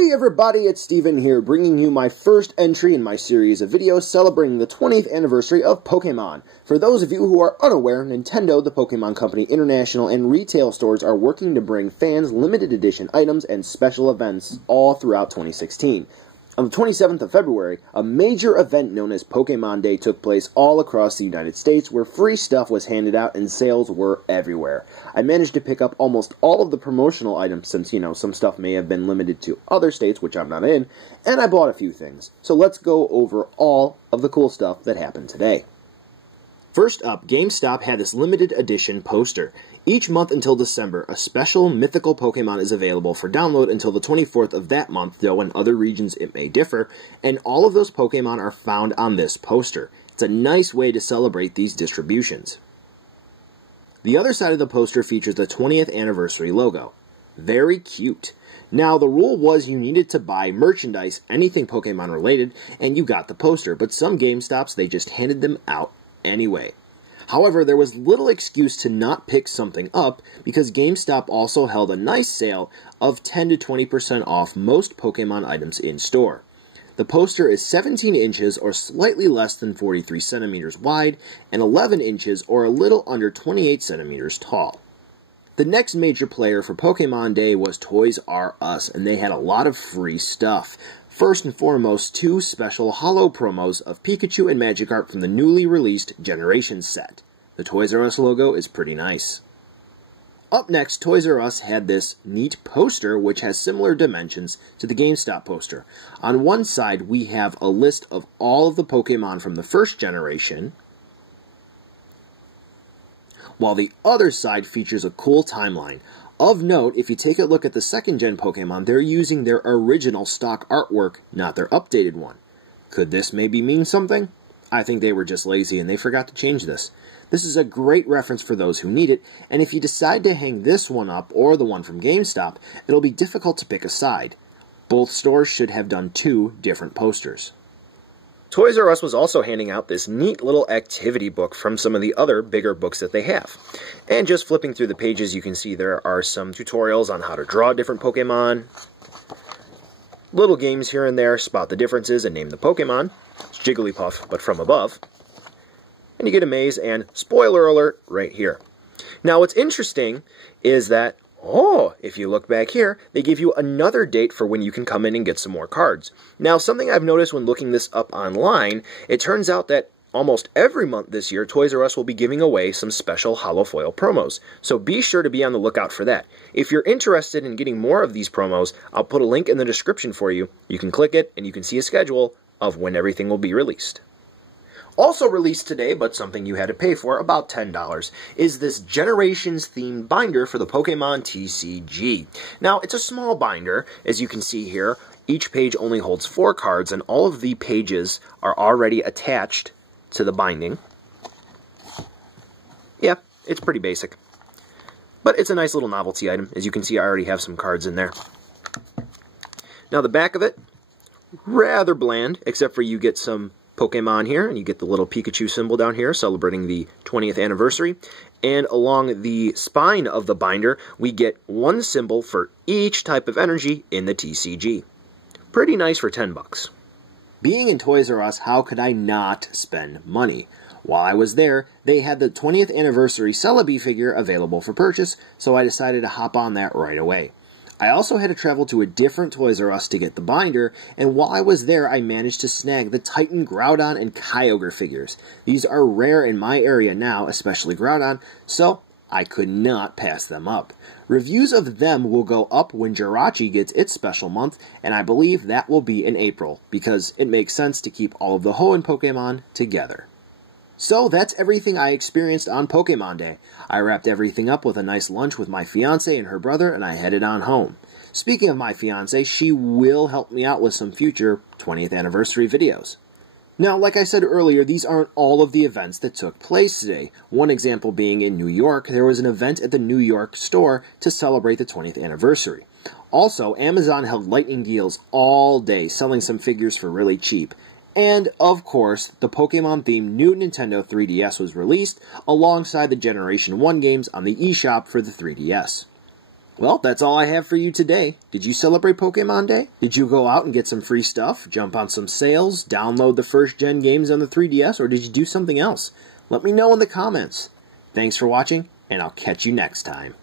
Hey everybody, it's Steven here, bringing you my first entry in my series of videos celebrating the 20th anniversary of Pokemon. For those of you who are unaware, Nintendo, the Pokemon Company, international and retail stores are working to bring fans limited edition items and special events all throughout 2016. On the 27th of February, a major event known as Pokemon Day took place all across the United States where free stuff was handed out and sales were everywhere. I managed to pick up almost all of the promotional items since, some stuff may have been limited to other states, which I'm not in, and I bought a few things. So let's go over all of the cool stuff that happened today. First up, GameStop had this limited edition poster. Each month until December, a special mythical Pokemon is available for download until the 24th of that month, though in other regions it may differ, and all of those Pokemon are found on this poster. It's a nice way to celebrate these distributions. The other side of the poster features the 20th anniversary logo. Very cute. Now, the rule was you needed to buy merchandise, anything Pokemon related, and you got the poster, but some GameStops, they just handed them out anyway. However, there was little excuse to not pick something up because GameStop also held a nice sale of 10 to 20% off most Pokemon items in store. The poster is 17 inches or slightly less than 43 centimeters wide and 11 inches or a little under 28 centimeters tall. The next major player for Pokemon Day was Toys R Us, and they had a lot of free stuff. First and foremost, two special holo promos of Pikachu and Magikarp from the newly released Generations set. The Toys R Us logo is pretty nice. Up next, Toys R Us had this neat poster which has similar dimensions to the GameStop poster. On one side, we have a list of all of the Pokemon from the first generation, while the other side features a cool timeline. Of note, if you take a look at the second-gen Pokemon, they're using their original stock artwork, not their updated one. Could this maybe mean something? I think they were just lazy and they forgot to change this. This is a great reference for those who need it, and if you decide to hang this one up or the one from GameStop, it'll be difficult to pick a side. Both stores should have done two different posters. Toys R Us was also handing out this neat little activity book from some of the other bigger books that they have. And just flipping through the pages, you can see there are some tutorials on how to draw different Pokemon. Little games here and there, spot the differences and name the Pokemon. It's Jigglypuff, but from above. And you get a maze, and spoiler alert right here. Now what's interesting is that, if you look back here, they give you another date for when you can come in and get some more cards. Now, something I've noticed when looking this up online, it turns out that almost every month this year, Toys R Us will be giving away some special holofoil promos. So be sure to be on the lookout for that. If you're interested in getting more of these promos, I'll put a link in the description for you. You can click it, and you can see a schedule of when everything will be released. Also released today, but something you had to pay for, about $10, is this Generations-themed binder for the Pokemon TCG. Now, it's a small binder, as you can see here. Each page only holds 4 cards, and all of the pages are already attached to the binding. Yeah, it's pretty basic. But it's a nice little novelty item. As you can see, I already have some cards in there. Now, the back of it, rather bland, except for you get some Pokemon here, and you get the little Pikachu symbol down here celebrating the 20th anniversary. And along the spine of the binder, we get one symbol for each type of energy in the TCG. Pretty nice for $10. Being in Toys R Us, how could I not spend money? While I was there, they had the 20th anniversary Celebi figure available for purchase, so I decided to hop on that right away. I also had to travel to a different Toys R Us to get the binder, and while I was there, I managed to snag the Titan Groudon and Kyogre figures. These are rare in my area now, especially Groudon, so I could not pass them up. Reviews of them will go up when Jirachi gets its special month, and I believe that will be in April, because it makes sense to keep all of the Hoenn Pokemon together. So that's everything I experienced on Pokemon Day. I wrapped everything up with a nice lunch with my fiancé and her brother, and I headed on home. Speaking of my fiancé, she will help me out with some future 20th anniversary videos. Now, like I said earlier, these aren't all of the events that took place today. One example being in New York, there was an event at the New York store to celebrate the 20th anniversary. Also, Amazon held lightning deals all day, selling some figures for really cheap. And, of course, the Pokemon-themed new Nintendo 3DS was released, alongside the Generation 1 games on the eShop for the 3DS. Well, that's all I have for you today. Did you celebrate Pokemon Day? Did you go out and get some free stuff, jump on some sales, download the first-gen games on the 3DS, or did you do something else? Let me know in the comments. Thanks for watching, and I'll catch you next time.